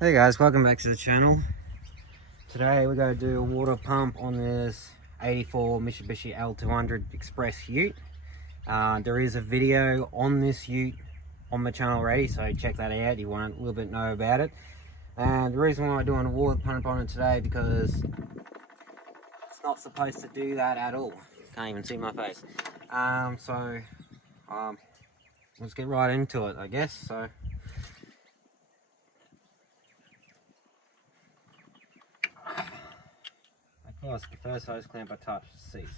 Hey guys, welcome back to the channel. Today we're going to do a water pump on this 84 Mitsubishi L200 Express ute. There is a video on this ute on my channel already, so check that out. You want a little bit know about it. And the reason why I'm doing a water pump on it today, because it's not supposed to do that at all. Can't even see my face. Let's get right into it, I guess. So of course, the first hose clamp I touch ceased.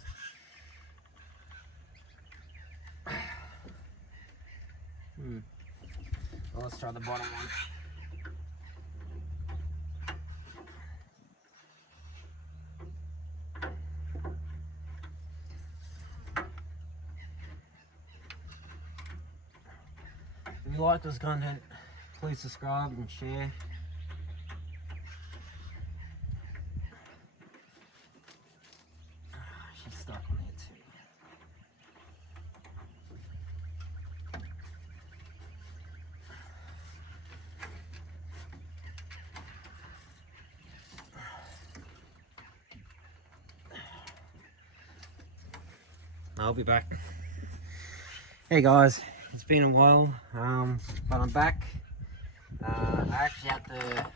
Well, let's try the bottom one. If you like this content, please subscribe and share. She's stuck on there too. I'll be back. Hey guys, it's been a while, but I'm back. I actually had to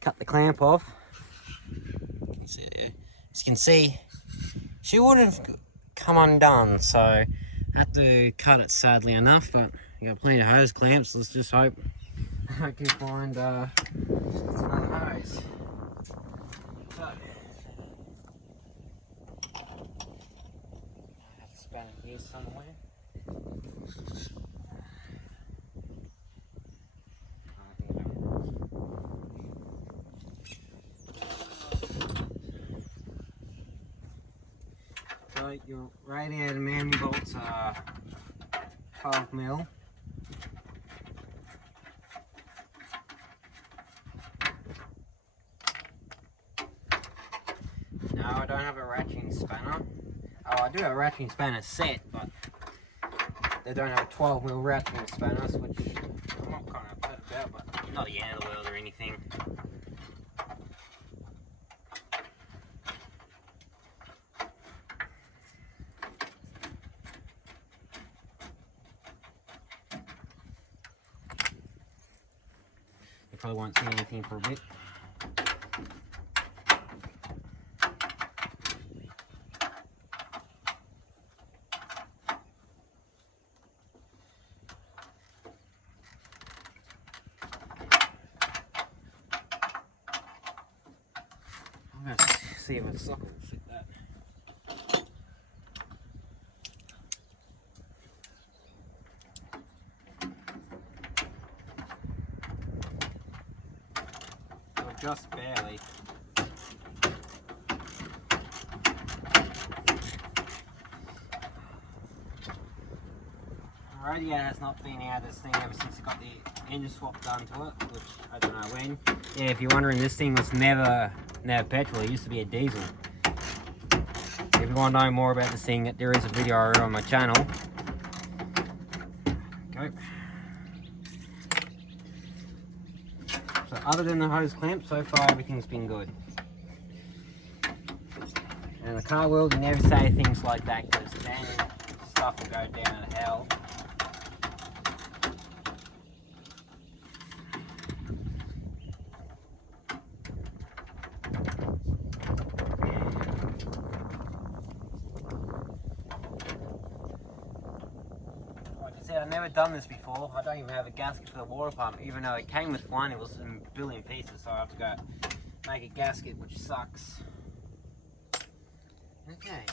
cut the clamp off. As you can see, she wouldn't have come undone, so I had to cut it sadly enough, but I got plenty of hose clamps. Let's just hope I can find another hose. So, I have to span it here somewhere. So your radiator mounting bolts are 12 mil. No, I don't have a ratcheting spanner. Oh, I do have a ratcheting spanner set, but they don't have 12 mil ratcheting spanners, which I'm not kind of upset about, but not the end of the world or anything. You probably won't see anything for a bit. I'm going to see if a socket will fit that. So just barely. The radiator has not been out of this thing ever since I got the engine swap done to it, which I don't know when. Yeah, if you're wondering, this thing was never petrol. It used to be a diesel. If you want to know more about this thing, there is a video on my channel. Go. So other than the hose clamp, so far everything's been good. And the car world, you never say things like that, because then stuff will go down to hell. I've never done this before. I don't even have a gasket for the water pump, even though it came with one. It was in a billion pieces, so I have to go make a gasket, which sucks. Okay.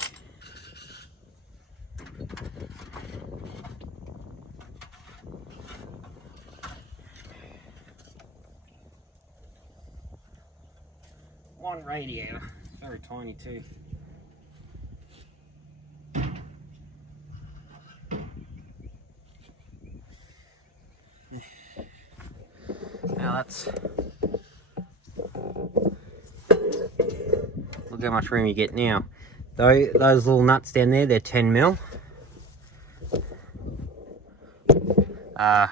One radiator. It's very tiny too. Now that's... Look how much room you get now. Those little nuts down there, they're 10 mil.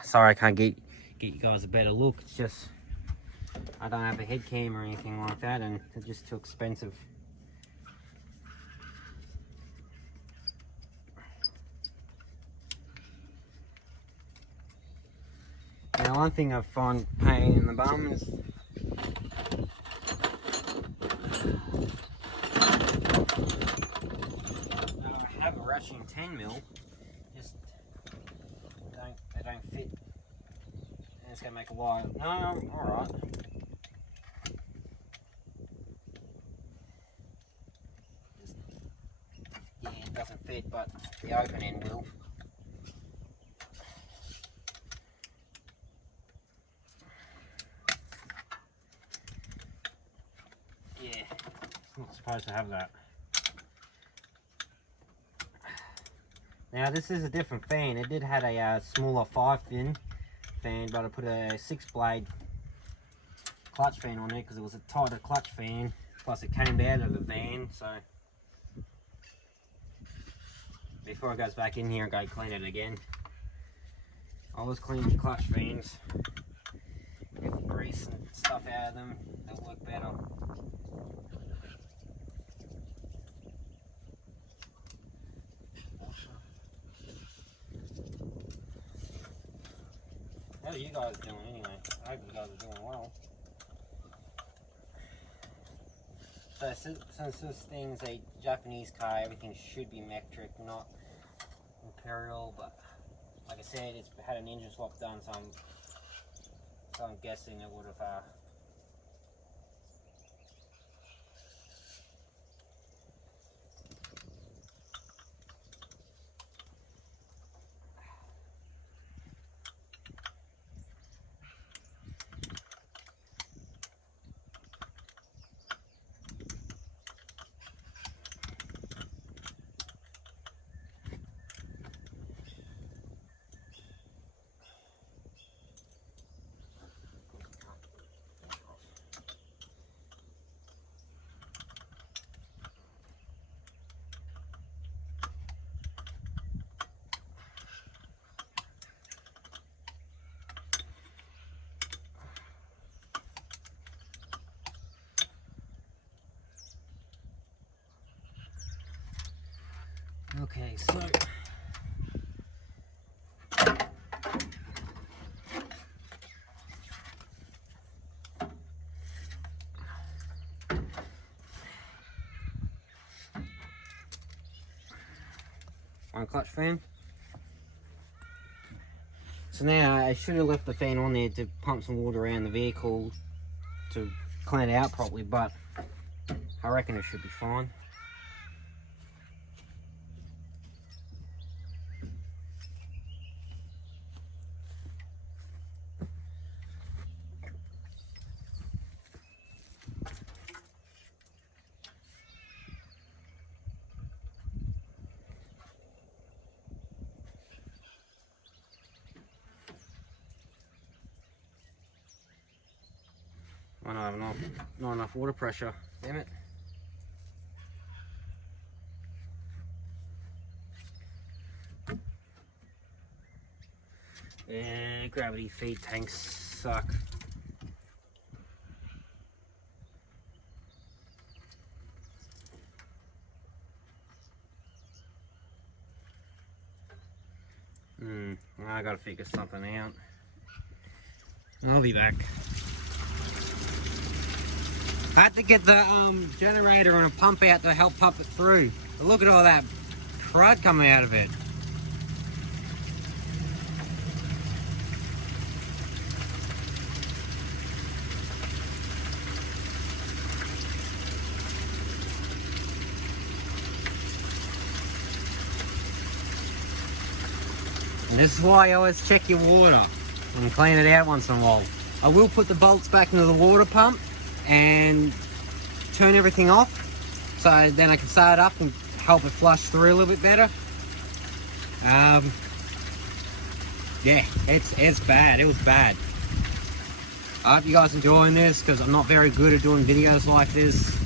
Sorry I can't get get you guys a better look. It's just I don't have a head cam or anything like that, and it's just too expensive. Now, one thing I find pain in the bum is I have a ratcheting 10mm, just they don't fit. And it's gonna make a wire. No, alright. Yeah, it doesn't fit, but the open end will. Yeah, it's not supposed to have that. Now this is a different fan. It did have a smaller 5-fin fan, but I put a 6-blade clutch fan on it because it was a tighter clutch fan. Plus it came out of the van, so before it goes back in here, I go clean it again. I always clean the clutch fans. Get the grease and stuff out of them, they'll work better. How are you guys doing anyway? I hope you guys are doing well. So since this thing's a Japanese car, everything should be metric, not imperial, but like I said, it's had an engine swap done, so I'm guessing it would have okay, so one clutch fan. So now I should have left the fan on there to pump some water around the vehicle to clean it out properly, but I reckon it should be fine. I don't have not enough water pressure. Damn it. Yeah, gravity feed tanks suck. I gotta figure something out. I'll be back. I had to get the generator and a pump out to help pump it through. But look at all that crud coming out of it. And this is why I always check your water and clean it out once in a while. I will put the bolts back into the water pump and turn everything off, so then I can start it up and help it flush through a little bit better. Yeah, it's bad. It was bad. I hope you guys enjoying this, because I'm not very good at doing videos like this.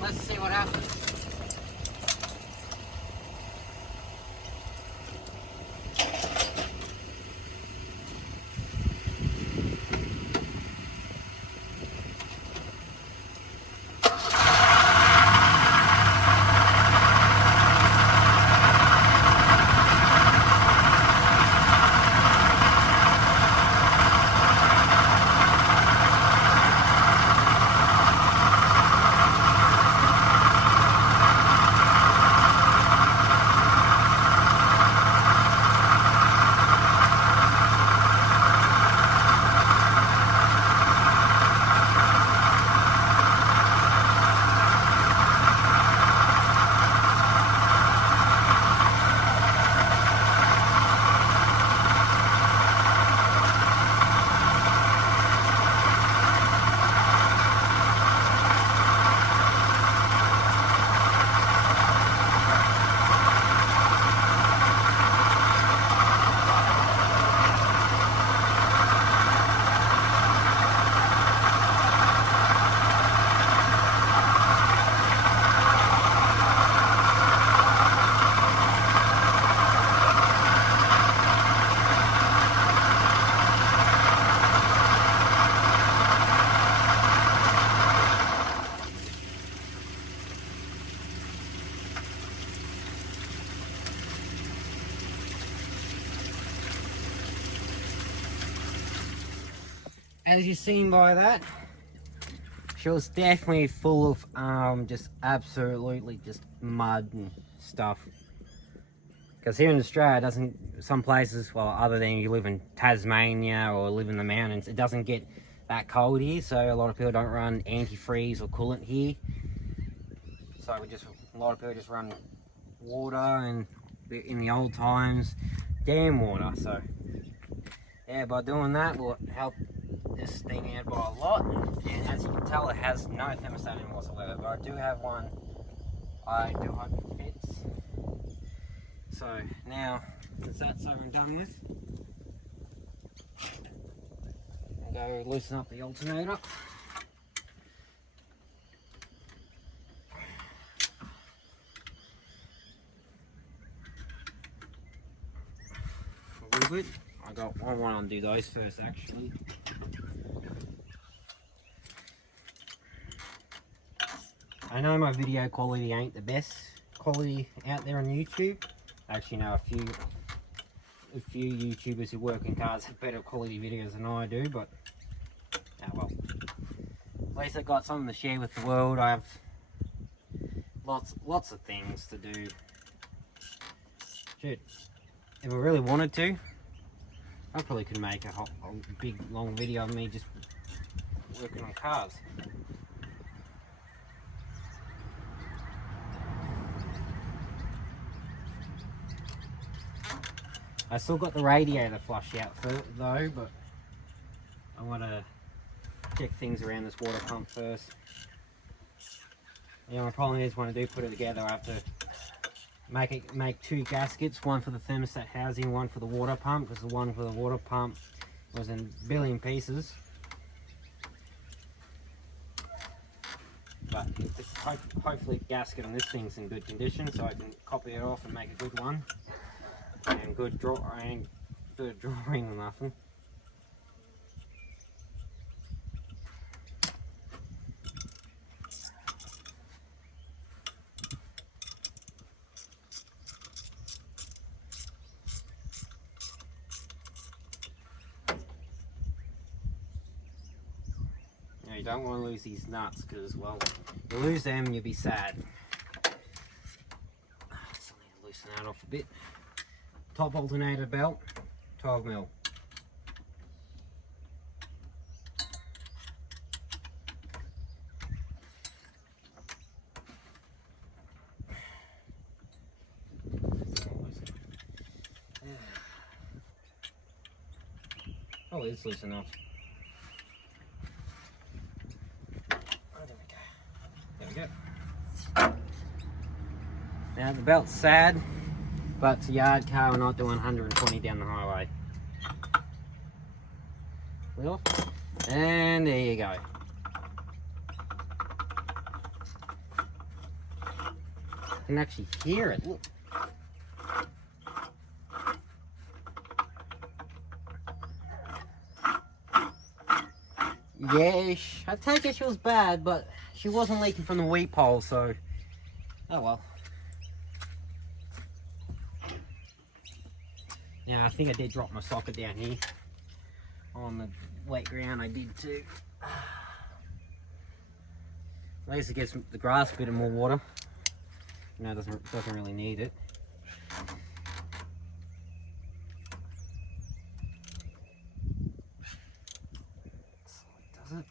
Let's see what happens. As you've seen by that, she was definitely full of just absolutely just mud and stuff. Because here in Australia, it doesn't, some places, well, other than you live in Tasmania or live in the mountains, it doesn't get that cold here. So a lot of people don't run antifreeze or coolant here. So a lot of people just run water, and in the old times, dam water. So yeah, by doing that, will help this thing out by a lot. And as you can tell, it has no thermostat in whatsoever, but I do have one. I do hope it fits. So now, since that's over and done with, I'll go loosen up the alternator. A little bit. I want to undo those first, actually. I know my video quality ain't the best quality out there on YouTube. I actually know a few YouTubers who work in cars have better quality videos than I do, but oh well. At least I got something to share with the world. I have lots of things to do. Shit, if I really wanted to, I probably could make a big long video of me just working on cars. I still got the radiator flush out though, but I want to check things around this water pump first. Yeah, my problem is when I do put it together, I have to make two gaskets, one for the thermostat housing, one for the water pump, because the one for the water pump was in a billion pieces. But hopefully the gasket on this thing's in good condition, so I can copy it off and make a good one. And good drawing or nothing. You don't want to lose these nuts because, well, you lose them and you'll be sad. So I need to loosen that off a bit. Top alternator belt, 12mm. Oh, it's loose enough. Oh, there we go. Now the belt's sad, but it's a yard car. We're not doing 120 down the highway. Wheel off. And there you go. You can actually hear it. Look. Yeah, I take it she was bad, but she wasn't leaking from the wheat pole, so oh well. Now I think I did drop my socket down here on the wet ground. I did too. At least it gets the grass a bit of more water. You know, it doesn't really need it. Does it?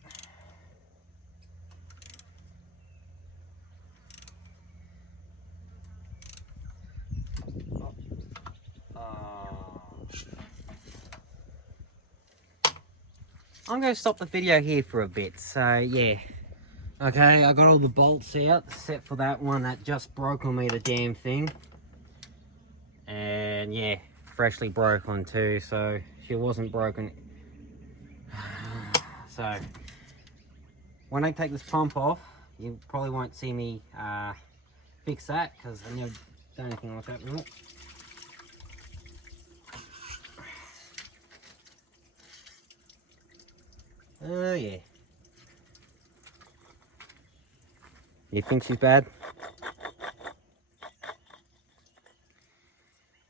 I'm going to stop the video here for a bit, so yeah. Okay, I got all the bolts out, except for that one that just broke on me, the damn thing. And yeah, freshly broken too, so she wasn't broken. So, when I take this pump off, you probably won't see me fix that, because I've never done anything like that before. Oh yeah. You think she's bad?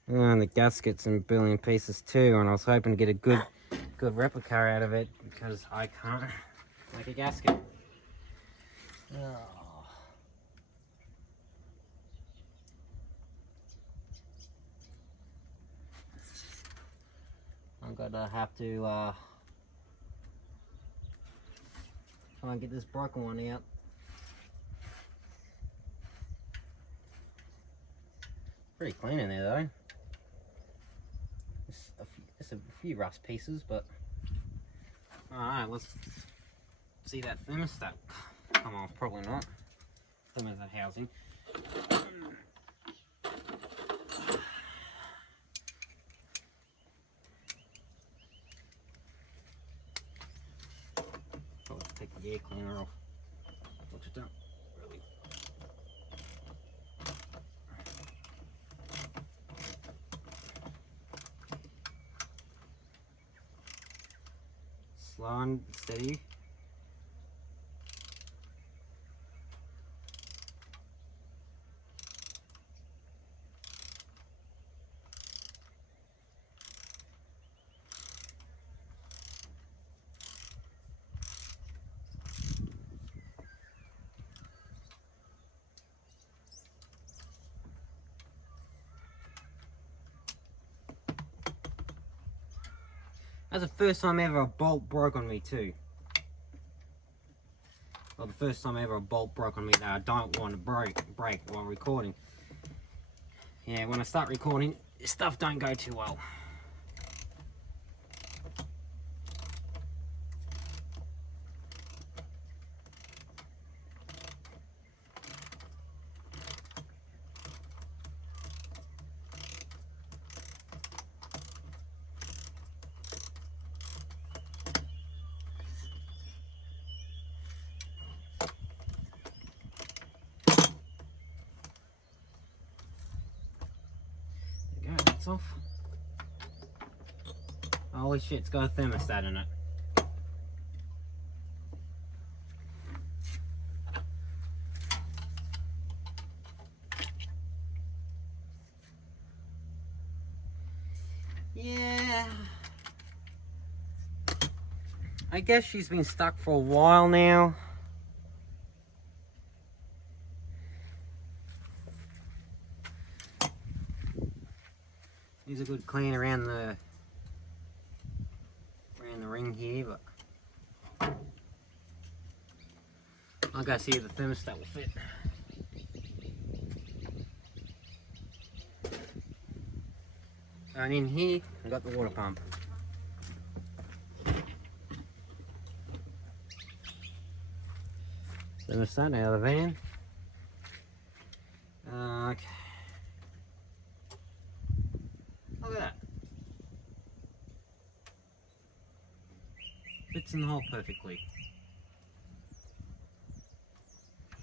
Oh, and the gasket's in a billion pieces too, and I was hoping to get a good replica out of it because I can't make a gasket. Oh. I'm gonna have to try and get this broken one out. Pretty clean in there though. It's a few rust pieces, but alright, let's see that thermostat come off. Probably not. Thermostat housing. Probably take the air cleaner off. Which I don't really. Slow and steady. That's the first time ever a bolt broke on me too. Well, the first time ever a bolt broke on me that I don't want to break while recording. Yeah, when I start recording, stuff don't go too well. There we go, that's off. Holy shit, it's got a thermostat in it. Yeah. I guess she's been stuck for a while now. Needs a good clean around the ring here, but I'll go see if the thermostat will fit. And in here, I've got the water pump. Thermostat out of the van. Okay. Look at that. Fits in the hole perfectly.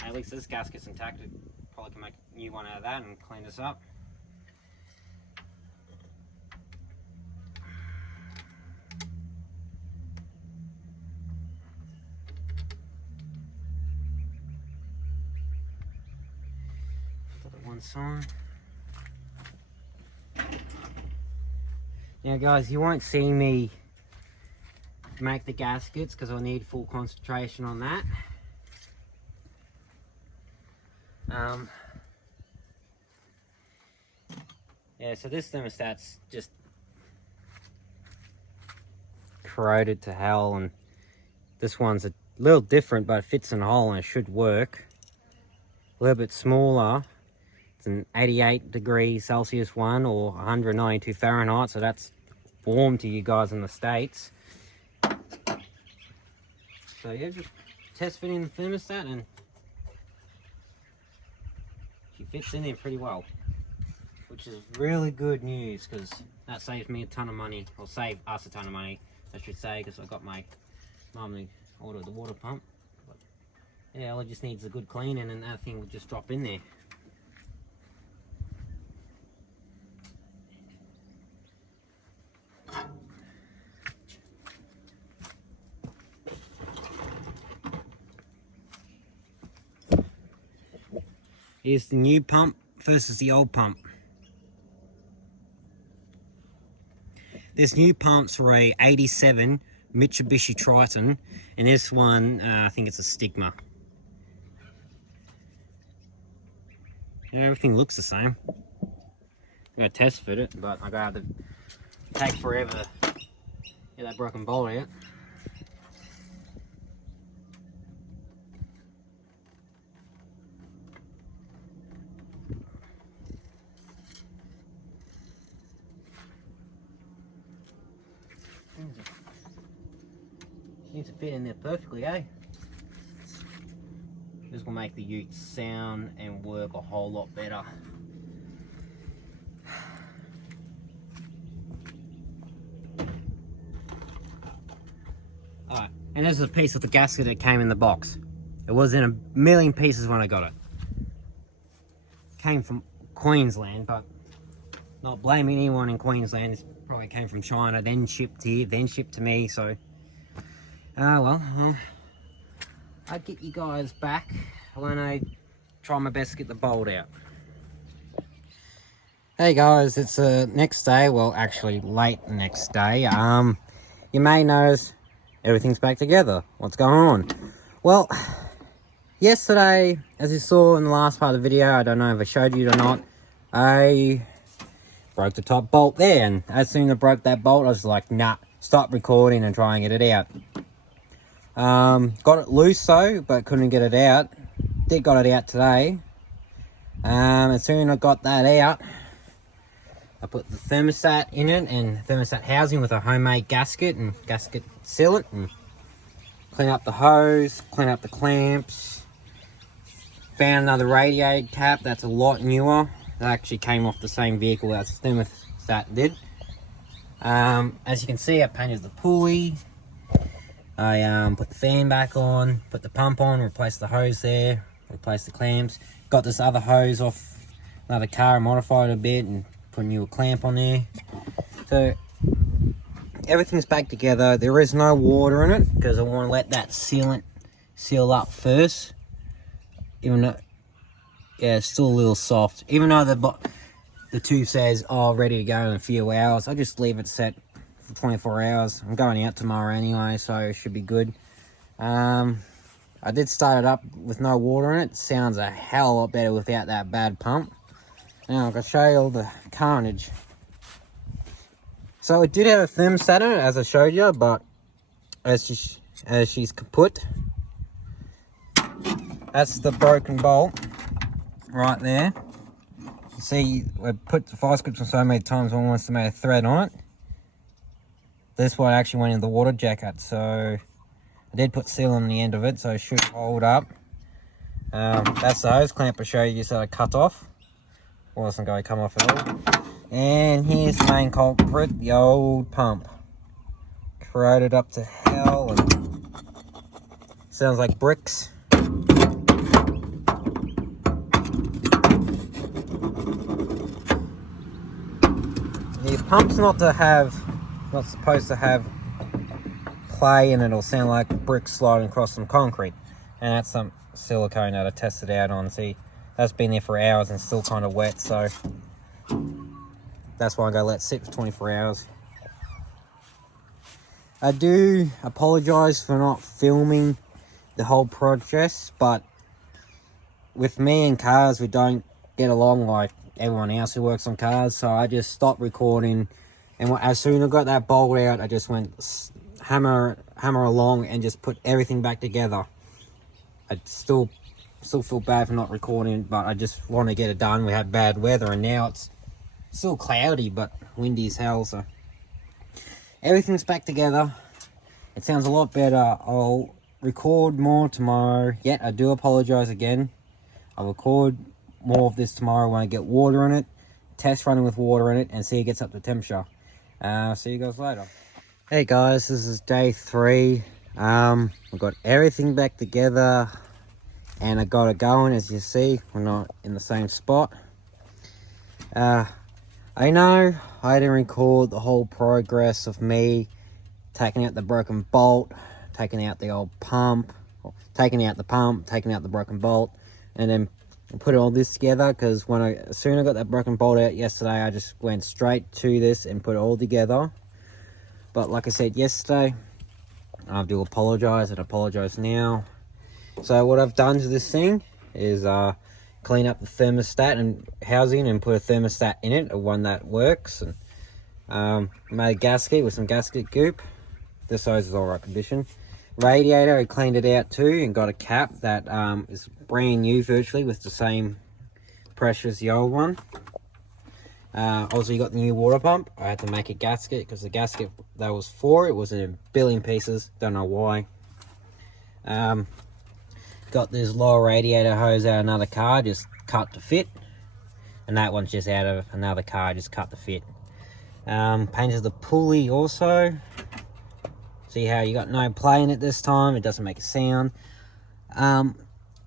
At least this gasket's intact. It probably can make a new one out of that and clean this up. One side. Now guys, you won't see me make the gaskets because I need full concentration on that. Yeah, so this thermostat's just corroded to hell, and this one's a little different, but it fits in a hole and it should work. A little bit smaller. It's an 88 degrees Celsius one, or 192 Fahrenheit, so that's warm to you guys in the States. So yeah, just test fitting the thermostat, and she fits in there pretty well, which is really good news because that saves me a ton of money, or save us a ton of money, I should say, because I got my mum to order the water pump. But yeah, all it just needs a good cleaning and that thing will just drop in there. Here's the new pump versus the old pump. This new pump's for a 87 Mitsubishi Triton, and this one, I think it's a Stigma. Yeah, everything looks the same. I'm gonna test fit it, but I gotta have to take forever to get that broken bolt out. Seems to fit in there perfectly, eh? This will make the ute sound and work a whole lot better. Alright, and this is a piece of the gasket that came in the box. It was in a million pieces when I got it. Came from Queensland, but not blaming anyone in Queensland. It probably came from China, then shipped here, then shipped to me, so well, I'll get you guys back when I try my best to get the bolt out. Hey guys, it's the next day, well actually late the next day. You may notice everything's back together. What's going on? Well, yesterday, as you saw in the last part of the video, I don't know if I showed you or not, I broke the top bolt there, and as soon as I broke that bolt I was like, nah, stop recording and try and get it out. Got it loose though, but couldn't get it out. Did got it out today. As soon as I got that out, I put the thermostat in it and thermostat housing with a homemade gasket and gasket sealant, and clean up the hose, clean up the clamps. Found another radiator cap that's a lot newer. That actually came off the same vehicle as the thermostat did. As you can see, I painted the pulley. I put the fan back on, put the pump on, replaced the hose there, replaced the clamps. Got this other hose off another car, modified it a bit and put a new clamp on there. So everything's back together. There is no water in it because I want to let that sealant seal up first. Even though, yeah, it's still a little soft. Even though the tube says, oh, ready to go in a few hours, I just leave it set for 24 hours. I'm going out tomorrow anyway, so it should be good. I did start it up with no water in it. Sounds a hell of a lot better without that bad pump. Now I'm going to show you all the carnage. So it did have a thermostat in it, as I showed you, but as she's kaput, that's the broken bolt right there. You see, we've put the vice grips on so many times, I almost made a thread on it. This one actually went in the water jacket, so I did put seal on the end of it, so it should hold up. That's the hose clamp I showed you, so I cut off. Wasn't going to come off at all. And here's the main culprit, the old pump. Corroded up to hell and sounds like bricks. The pump's not supposed to have clay in it or sound like bricks sliding across some concrete. And that's some silicone that I tested out on. See, that's been there for hours and still kind of wet, so that's why I'm going to let it sit for 24 hours. I do apologise for not filming the whole process, but with me and cars, we don't get along like everyone else who works on cars, so I just stopped recording, and as soon as I got that bolt out, I just went hammer along and just put everything back together. I still feel bad for not recording, but I just want to get it done. We had bad weather, and now it's still cloudy but windy as hell, so everything's back together. It sounds a lot better. I'll record more tomorrow. Yet I do apologize again. I'll record more of this tomorrow when I get water in it, test running with water in it, and see it gets up to temperature. See you guys later. Hey guys, this is day 3. I've got everything back together and I got it going. As you see, we're not in the same spot. I know I didn't record the whole progress of me taking out the broken bolt, taking out the old pump, taking out the pump, taking out the broken bolt, and then put all this together, because as soon as I got that broken bolt out yesterday, I just went straight to this and put it all together. But like I said yesterday, I do apologise and apologise now. So what I've done to this thing is clean up the thermostat and housing and put a thermostat in it, a one that works, and made a gasket with some gasket goop. This hose is all right condition. Radiator, I cleaned it out too and got a cap that is brand new virtually with the same pressure as the old one. Also, you got the new water pump. I had to make a gasket because the gasket that was for it was in a billion pieces. Don't know why. Got this lower radiator hose out of another car, just cut to fit. And that one's just out of another car, just cut to fit. Painted the pulley also. See how you got no play in it this time, it doesn't make a sound. I'm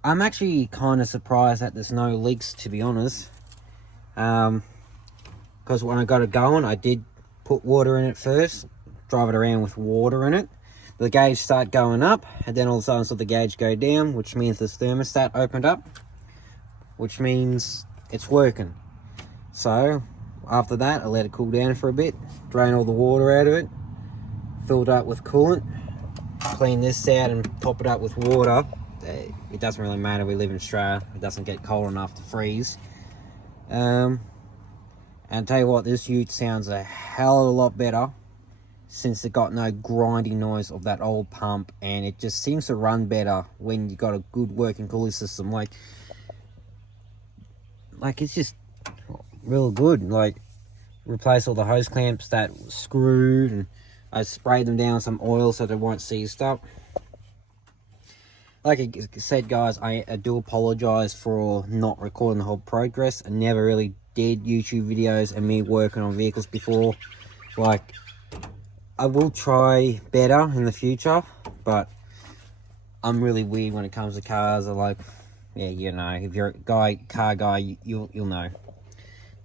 actually kind of surprised that there's no leaks, to be honest. Because when I got it going, I did put water in it first, drive it around with water in it. The gauge start going up, and then all of a sudden I saw the gauge go down, which means this thermostat opened up, which means it's working. So after that, I let it cool down for a bit, drain all the water out of it, filled up with coolant, clean this out and top it up with water. It doesn't really matter, we live in Australia, it doesn't get cold enough to freeze. And tell you what, this ute sounds a hell of a lot better since it got no grinding noise of that old pump, and it just seems to run better when you got a good working cooling system. Like it's just real good. Like, replace all the hose clamps that were screwed, and I sprayed them down with some oil so they won't seized up. Like I said, guys, I do apologize for not recording the whole progress. I never really did YouTube videos and me working on vehicles before. Like, I will try better in the future, but I'm really weird when it comes to cars. I like, yeah, you know, if you're a car guy, you'll know.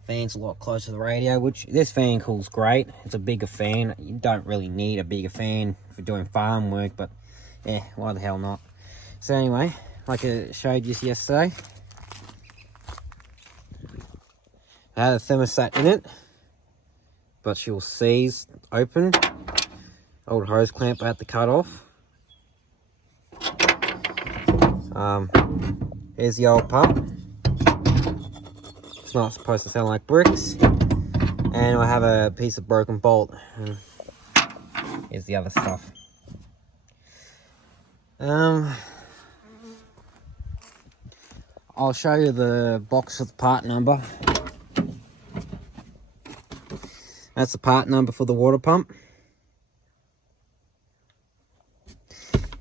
Fan's a lot closer to the radio, which this fan cools great. It's a bigger fan. You don't really need a bigger fan for doing farm work, but yeah, why the hell not? So anyway, like I showed you yesterday, I had a thermostat in it. but she'll seize open. Old hose clamp I had to cut off. Here's the old pump. It's not supposed to sound like bricks. And I have a piece of broken bolt. And here's the other stuff. I'll show you the box with the part number. That's the part number for the water pump.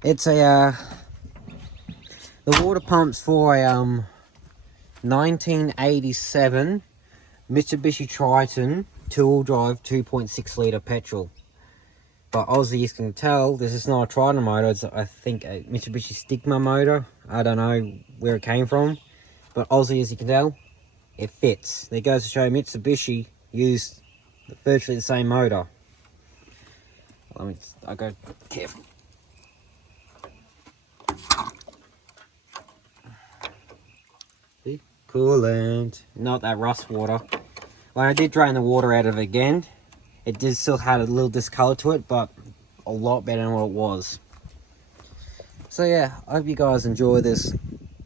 It's a the water pump's for a 1987 Mitsubishi Triton 2-wheel drive 2.6 litre petrol. But Aussies can tell this is not a Triton motor. It's, I think, a Mitsubishi Stigma motor. I don't know where it came from, but Aussie, as you can tell, it fits. It goes to show Mitsubishi used virtually the same motor. I'll go careful. See? Coolant. Not that rust water. When I did drain the water out of it again, it did still had a little discolor to it, but a lot better than what it was. So yeah, I hope you guys enjoy this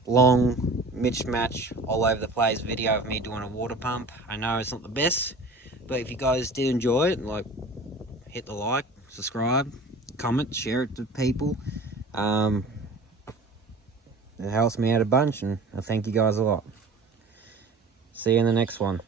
long mismatch all over the place video of me doing a water pump. I know it's not the best, but if you guys did enjoy it, like, hit the like, subscribe, comment, share it to people. It helps me out a bunch, and I thank you guys a lot. See you in the next one.